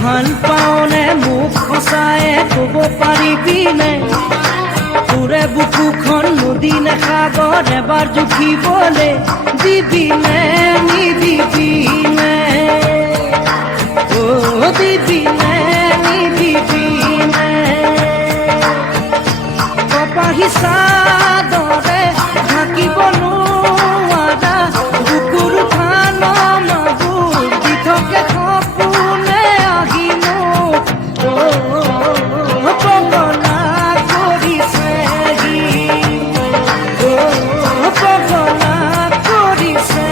ভাল পাওনে মুখ সঁচায়ে ক'ব পাৰিবিনে তোৰে বুকুখন নদী নে সাগৰ এবাৰ জুখিবলে দিবিনে নিদিবিনে দিবিনে নিদিবিনে কপাহী চাদৰে ঢাকিব নোৱাৰা বুকুৰ খান মাগুৰ দি থাকে সপোনে আহিনো পগলা কৰিছে পগলা কৰিছে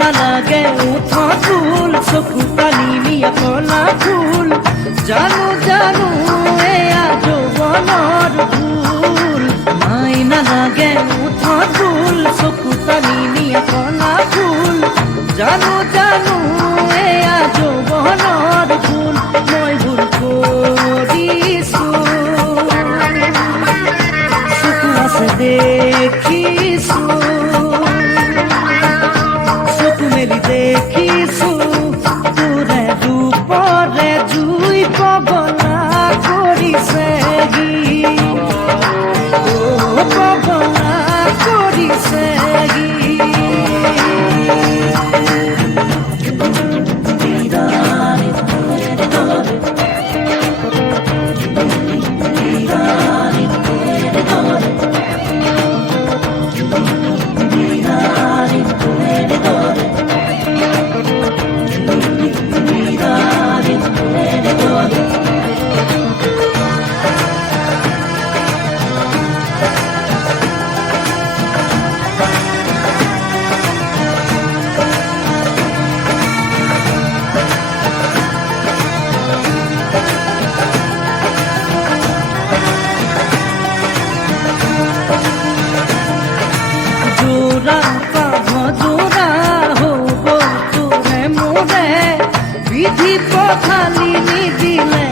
নালাগে উঠা ফুল চকু পানী নিয়া কলা ফুল জানো জানো এয়া যৌৱনৰ ভুল নাই নালাগে উঠা ফুল চকু পানী নিয়া কলা ফুল জানো জানো এয়া যৌৱনৰ ভুল মই ভুল কৰিছো চকু আছে দেখিছো দেখিছো তোৰে ৰূপৰে জুই পগলা কৰিছে পগলা কৰিছে বিধি পথালি নিদিলে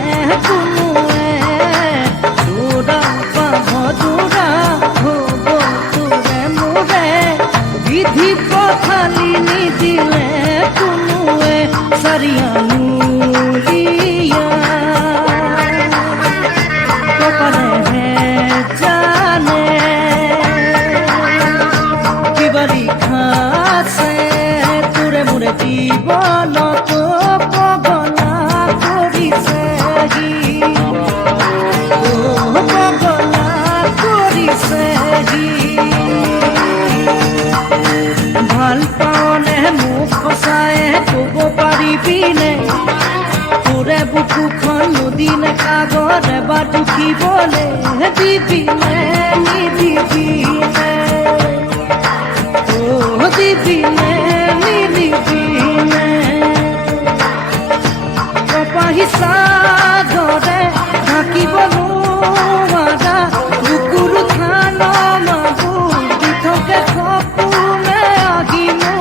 কোনোৱে জোৰা পাভ জোৰা হ'ব তোৰে মোৰে বিধি পথালি নিদিলে কোনোৱে চাৰিয়ানুলীয়া কপালেহে জানে কিবা লিখা আছে তোৰে মোৰে জীৱনত পগলা কৰিছে পগলা কৰিছে ভাল পাওনে মোক সঁচায়ে ক'ব পাৰিবিনে তোৰে বুকুখন নদী নে সাগৰ এবাৰ জুখিবলে দিবিনে নিদিবিনে দিবিনে নিদিবিনে কপাহী চাদৰে ঢাকিব নোৱাৰা বুকুৰ খান মাগুৰ দি থাকে সপোনে আহিনো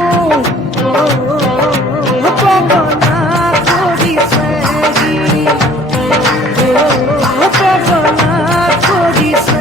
পগলা কৰিছে পগলা কৰিছে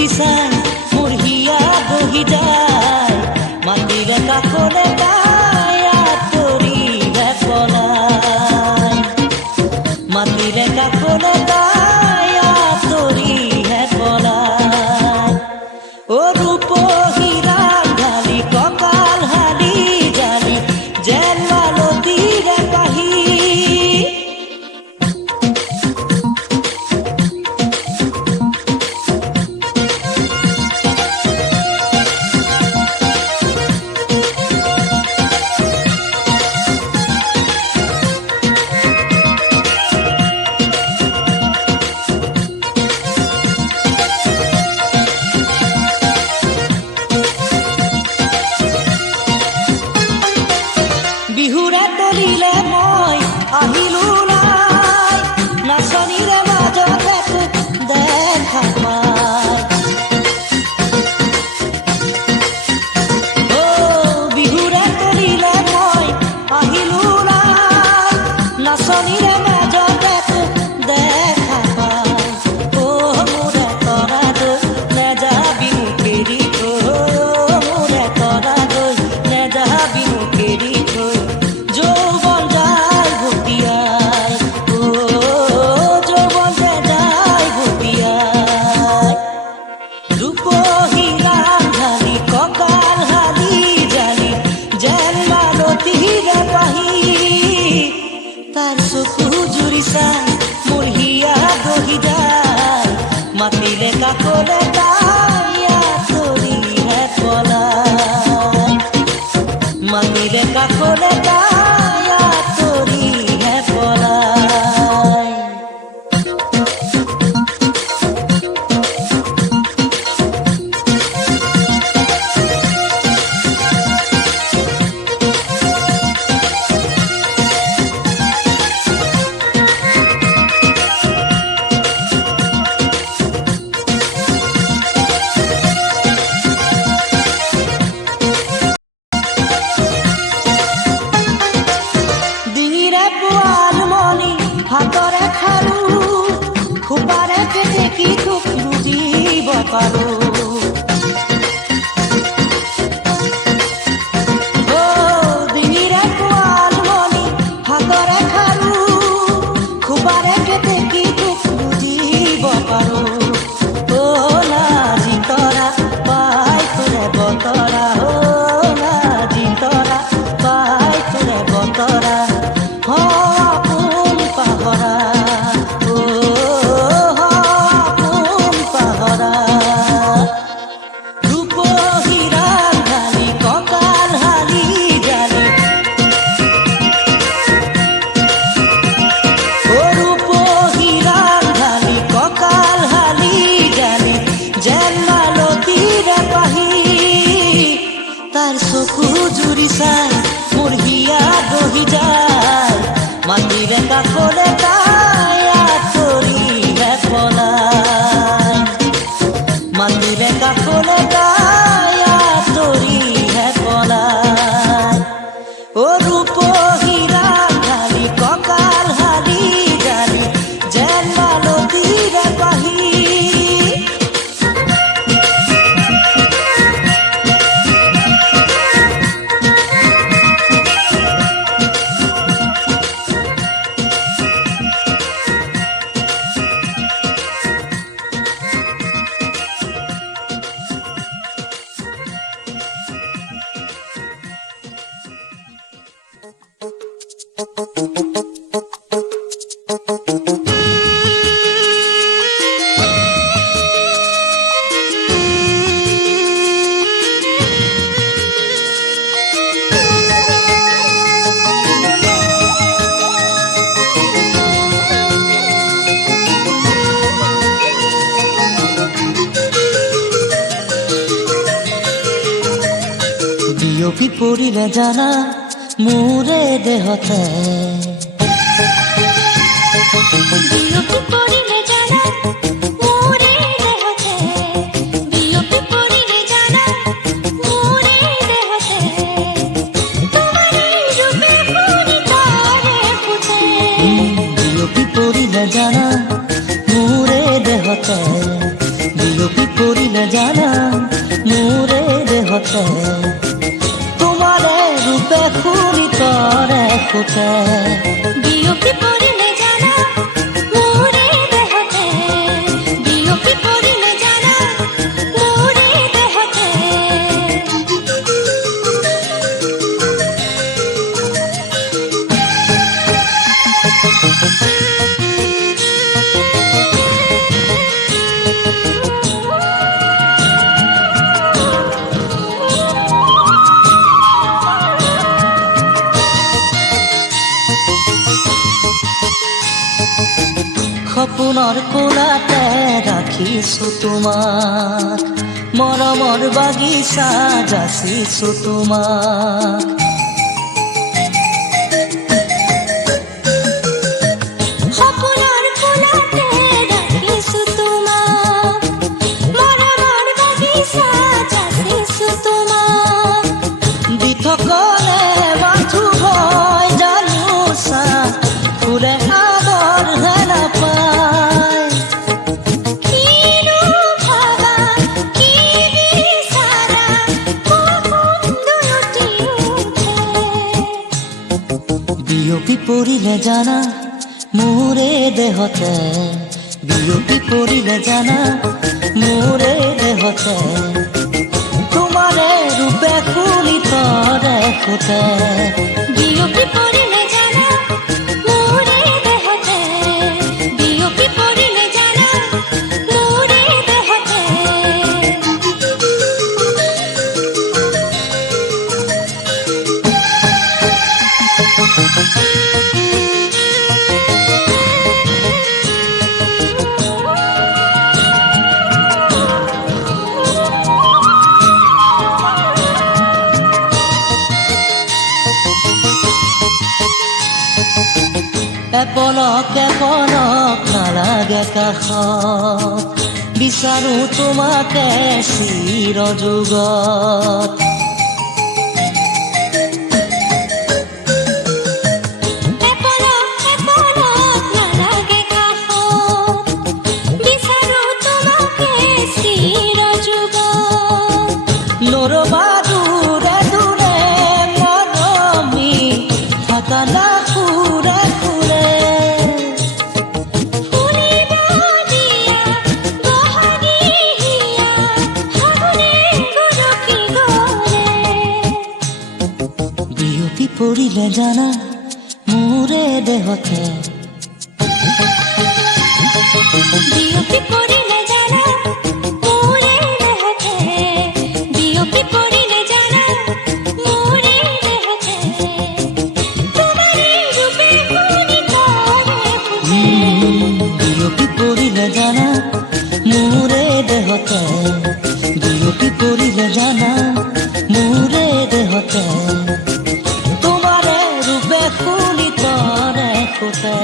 জুৰি চাই মোৰ হিয়া বহি যায় মাটিৰে কাষৰে তাই আঁতৰিহে পলাই মাটিৰে কাষৰে তাই আঁতৰিহে পলাই অ ৰূপহী ৰাংঢালী কঁকাল হালি জালি যেন মালতীৰে পাহি বিহুৰে তলিলে মই আহিলো নাই নাচনীৰে মাজতে তোক দেখা পাই অ বিহুৰে তলিলে মই আহিলো নাই নাচনীৰে মাজতে তোক দেখা পাই অ মোৰে তৰা গৈ নেযাবি মুখেৰি মোৰে তৰা গৈ নেযাবি মুখেৰি যৌবন যায় ভটিয়াই ও যৌবন যায় ভটিয়াই ৰূপহী ৰাংঢালী কঁকাল হালি জালি যেন মালতীৰে পাহি তাৰ চকু জুৰি চাই মোৰ হিয়া বহি যায় মাতিলে কাষৰে তাই আঁতৰিহে পলাই মাটিৰে কাষৰে তাই আঁতৰিহে পলাই ডিঙিৰে পোৱাল মণি হাতৰে খাৰু খোপাৰে কেতেকী তোক বুজিব পাৰো অ ডিঙিৰে পোৱাল মণি হাতৰে খাৰু খোপাৰে কেতেকী তোক বুজিব পাৰো অ নাজি তৰা পাই তোৰে বতৰা অ নাজি তৰা পাই তোৰে বতৰা আপোন পাহৰা ও আপোন পাহৰা ৰূপহী ৰাংঢালী কঁকাল হালি জালি ও ৰূপহী ৰাংঢালী কঁকাল হালি জালি যেন মালতীৰে পাহি তাৰ চকু জুৰি চাই মোৰ হিয়া বহি যায় মাটিৰে কাষৰে তাই আঁতৰিহে পলাই মাটিৰে কাষৰে তাই আঁতৰিহে পলাই অ ৰূপহী ৰাংঢালী কঁকাল হালি জালি যেন মালতীৰে পাহি বিয়পি পৰিলে জানা মোৰে দেহতে বিয়পি পৰিলে জানা মোৰে দেহতে বিয়পি পৰিলে জানা মোৰে দেহতে তোমাৰ ৰূপে পৰি তাৰে ফুটে বিয়পি পৰিলে জানা মোৰে দেহতে বিয়পি পৰিলে দেখোতে বিয়পি পৰিলে জানা মোৰে দেহতে বিয়পি পৰিলে জানা মোৰে দেহতে সপোনৰ কোলাতে ৰাখিছো তোমাক মৰমৰ বাগিচা যাচিছো তোমাক সপোনৰ কোলাতে ৰাখিছো তোমাক মৰমৰ বাগিচা যাচিছো তোমাক দি থকলে মাথো হয় জানোচা ফুলে আদৰ হে নাপায় কিনো ভাবা কি বিচাৰা মন দুলটি উঠে বিয়পি পৰিলে জানা মোৰে দেহতে বিয়পি পৰিলে জানা মোৰে দেহতে তোমাৰে ৰূপে কুলিত দেখোতে বিয়পি পৰিলে জানা মোৰে দেহতে বিয়পি পৰিলে জানা মোৰে দেহতে এপলক এপলক নালাগে কাষত বিচাৰো তোমাকে চিৰ যুগত এপলক এপলক নালাগে কাষত বিচাৰো তোমাকে চিৰ যুগত নৰবা দূৰে দূৰে মৰমি থাকা না ফুৰে ফুৰে ফুলিব দিয়া বহাগী হিয়া ফাগুনে গৰকি গৰে বিয়পি পৰিলে জানা মোৰে দেহতে বিয়পি পৰিলে জানা মোৰে দেহতে বিয়পি পৰিলে জানা মোৰে দেহতে তোমাৰে ৰূপে শুনিত ফুটে বিয়পি পৰিলে জানা মোৰে দেহতে বিয়পি পৰিলে জানা মোৰে দেহতে তোমাৰে ৰূপে কুলিত দেখোতে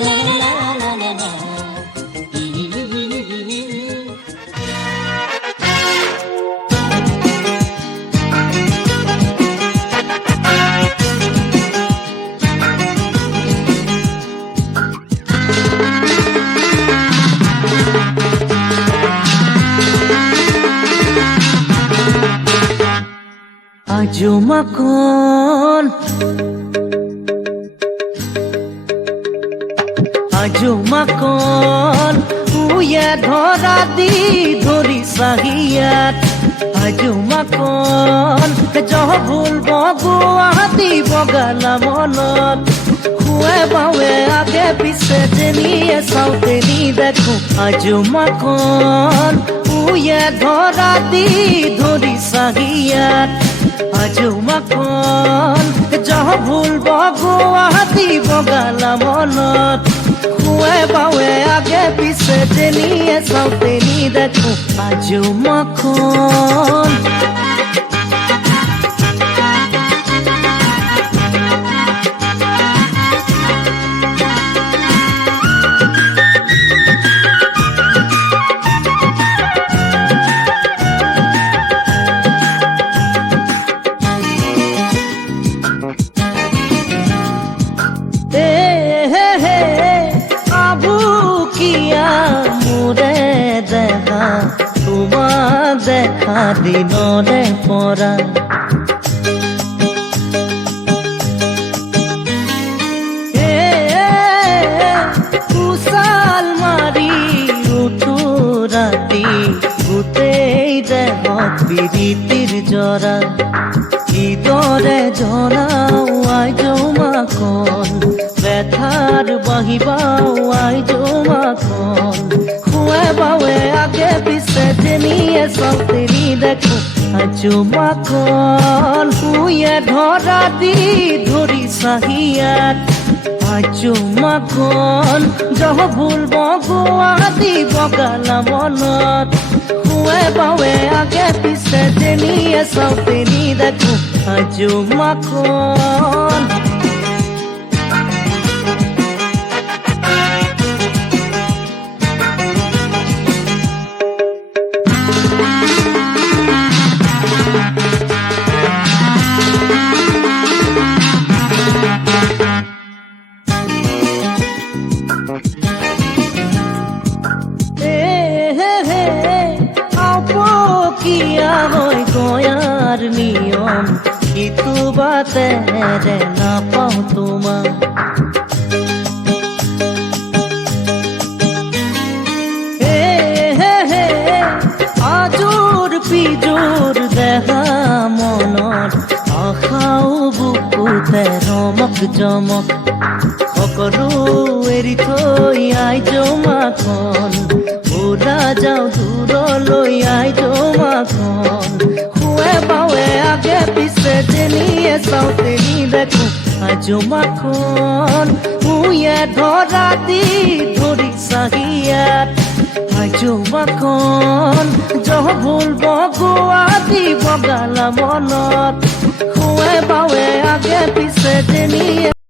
লা লা লা লা লা। আজুমাকন আজুমাকন উয়া ধৰা দি ধৰি চাহিয়াত আজুমাকন জহবুল বগুৱাহাটী বগালা মনত খুৱে বাৱে আগে পিছে যেনিয়ে চাওঁতে নি দেখো আজুমাকন উয়া ধৰা দি ধৰি চাহিয়াত আজুমাকন জহবুল বগুৱাহাটী বগালা মনত খুৱে বাৱে আগে পিছে যেনিয়ে চাওঁতে নি দেখো আজুমাকন দেখা দিনৰে পৰা পিৰিতিৰ জৰা কিদৰে জনাও আই জমাখন ব্যথাৰ বাহিবাও আই জমাখন খুৱে বাৱে আগে পিছে যেনিয়ে চাওঁতেনি দেখো আই জমাখন শুয়ে ধৰা দি ধৰি চাহিয়াত আই জমাখন জহ ভুল বগোৱা দি বগালা মনত খুৱে বাৱে আগে পিছে যেনিয়ে চাওঁতেনি দেখো আই জমাখন কিয়া হয় গয়াৰ নিয়ম কিটো বাটেৰে নাপাওঁ তোমাক আজোৰ পিজোৰ দেহা মনত আশাও বুকুতে ৰমক জমক সকলো এৰি থৈ আই জমাখন ওলা যাওঁ দূৰলৈ আই জমাখন খুৱে বাৱে আগে পিছে যেনিয়ে চাওঁতেনি দেখো আই জমাখন শুয়ে ধৰা দি ধৰি চাহিয়াত আই জমাখন জহ ভুল বগোৱা দি বগালা মনত খুৱে বাৱে আগে পিছে যেনিয়ে